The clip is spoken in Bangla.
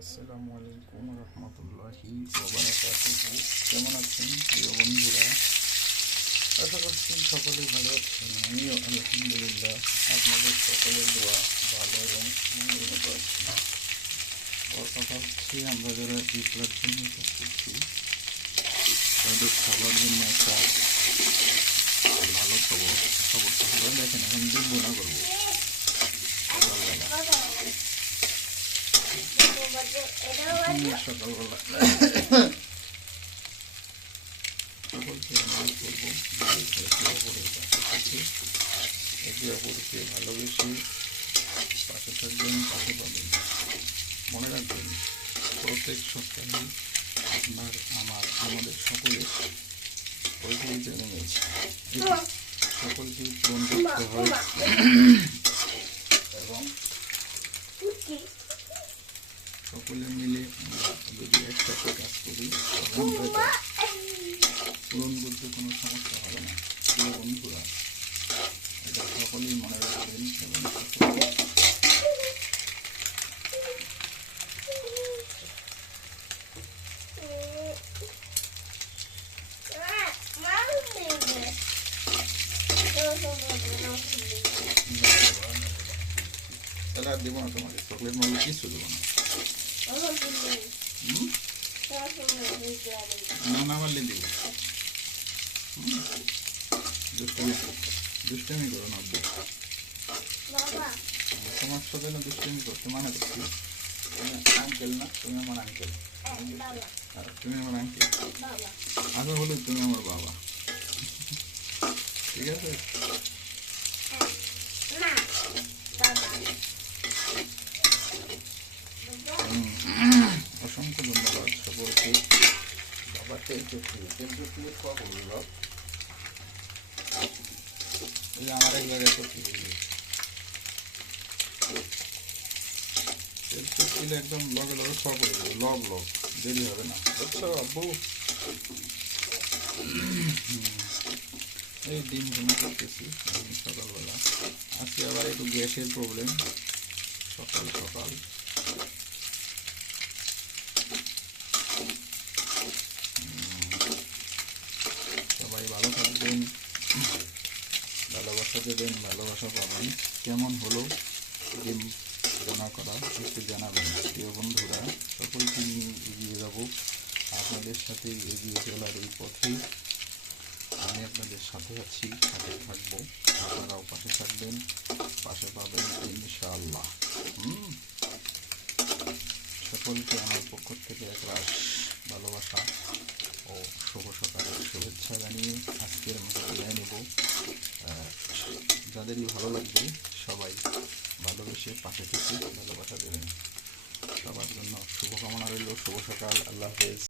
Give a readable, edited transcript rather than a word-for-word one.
আসসালামু আলাইকুম রহমতুল্লাহি ওয়া বারাকাতুহু। কেমন আছেন প্রিয় বন্ধুরা? আশা করছি সকলে ভালো আছেন। আমিও আলহামদুলিল্লাহ আপনাদের সকলের দোয়া ভালো এবং মঙ্গলমত আছি। ওর কথা হচ্ছে, আমরা যারা ইফতার জন্য করতেছি তাদের খাবার জন্য একটা ভালো খবরটা হলো, দেখেন এখন দুধ বোনা করবো সকালবেলা। সকলকে অনুরোধ করবো একে অপরের পাশে থেকে একে অপরকে ভালোবেসে পাশে থাকবেন, পাশে পাবেন। মনে রাখবেন, প্রত্যেক সপ্তাহে আমাদের সকলের ওইগুলি নেমেছে, সকলকে পূরণ করতে হয় এবং সকলে মিলে যদি একসাথে কাজ করি পূরণ করতে কোনো সমস্যা হবে না। প্রিয় বন্ধুরা, এটা সকলেই মনে রাখবেন এবং তাহলে আর দেবো না তোমাকে, চকলেট মারলে কিছু দেবো না। না মারলে দেবো। দুষ্টামি করো না, তোমার সাথে না দুষ্টামি করতে মানা করছি। তুমি আঙ্কেল না, তুমি আমার আঙ্কেল। তুমি আমার আঙ্কেল, আগে বলো তুমি আমার বাবা। ঠিক আছে? অসংখ্য ধন্যবাদ সকলকে। বাবা তেল চটকিয়ে খাওয়া করল, আমার এক জায়গায় চটকি করবে। তেল চটকিলে একদম লগে লগে খাওয়া করে দেবে, লগ দেরি হবে না। বুঝছো আব্বু? এই ডিম ভুনা করতেছি সকালবেলা। আজকে আবার একটু গ্যাসের প্রবলেম, সকাল সকাল। সবাই ভালো থাকবেন, ভালোবাসা দেবেন, ভালোবাসা পাবেন। কেমন হলো ডিম রান্না করা একটু জানাবেন। প্রিয় বন্ধুরা, সকলকে নিয়ে এগিয়ে যাব, আপনাদের সাথে এগিয়ে চলার এই পথে আমি আপনাদের সাথে আছি, সাথে থাকবো। আপনারাও পাশে থাকবেন, পাশে পাবেন ইনশাআল্লাহ। সকলকে আমার পক্ষ থেকে একরাশ ভালোবাসা ও শুভ সকালের শুভেচ্ছা জানিয়ে আজকের মতো বিদায় নেব। যাদেরই ভালো লাগবে সবাই ভালোবেসে পাশে থেকে ভালোবাসা দেবেন। সবার জন্য শুভকামনা রইল। শুভ সকাল। আল্লাহ হাফেজ।